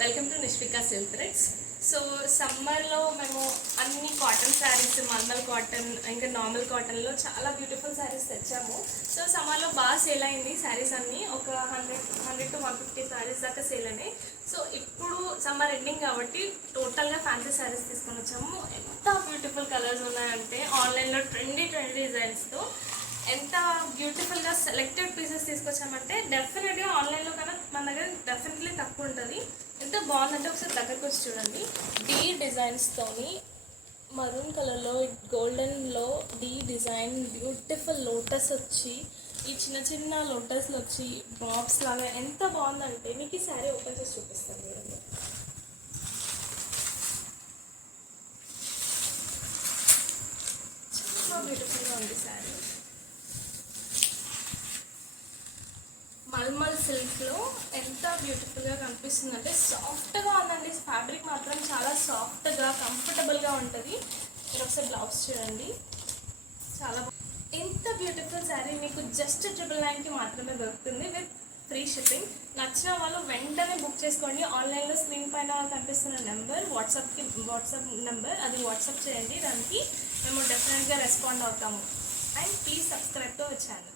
Welcome to Nishvika silk threads. So సమ్మర్లో మేము అన్ని కాటన్ శారీస్, మల్మల్ కాటన్ ఇంకా నార్మల్ కాటన్లో చాలా బ్యూటిఫుల్ శారీస్ తెచ్చాము. సో సమ్మర్లో బాగా సేల్ అయింది శారీస్ అన్నీ. ఒక 100 to 150 శారీస్ దాకా సేల్ అయినాయి. సో ఇప్పుడు సమ్మర్ ఎండింగ్ కాబట్టి టోటల్గా ఫ్యాన్సీ శారీస్ తీసుకొని వచ్చాము. ఎంత బ్యూటిఫుల్ కలర్స్ ఉన్నాయంటే ఆన్లైన్లో ట్రెండీ డిజైన్స్తో ఎంత బ్యూటిఫుల్గా సెలెక్టెడ్ పీసెస్ తీసుకొచ్చామంటే డెఫినెట్గా ఆన్లైన్లో కన్నా మన దగ్గర డెఫినెట్లీ తక్కువ ఉంటుంది. ఎంత బాగుందంటే ఒకసారి దగ్గరకు వచ్చి చూడండి. డీ డిజైన్స్తోని మరూన్ కలర్లో గోల్డెన్లో డీ డిజైన్ బ్యూటిఫుల్ లోటస్ వచ్చి ఈ చిన్న చిన్న లోటస్లు వచ్చి బాక్స్ లాగా ఎంత బాగుందంటే మీకు ఈ శారీ ఓపెన్ చేసి చూపిస్తాను చూడండి. చాలా బ్యూటిఫుల్గా ఉంది శారీ. మల్మల్ సిల్క్లో ఎంత బ్యూటిఫుల్గా కనిపిస్తుంది అంటే సాఫ్ట్గా ఉందండి. ఫ్యాబ్రిక్ మాత్రం చాలా సాఫ్ట్గా కంఫర్టబుల్గా ఉంటుంది. మీరు ఒకసారి బ్లౌజ్ చూడండి, చాలా ఎంత బ్యూటిఫుల్ శారీ. మీకు జస్ట్ 999కి మాత్రమే దొరుకుతుంది విత్ ఫ్రీ షిప్పింగ్. నచ్చిన వాళ్ళు వెంటనే బుక్ చేసుకోండి. ఆన్లైన్లో స్క్రీన్ పైన కనిపిస్తున్న నెంబర్ వాట్సాప్ నెంబర్, అది వాట్సాప్ చేయండి. దానికి మేము డెఫినెట్గా రెస్పాండ్ అవుతాము. And please subscribe to our channel.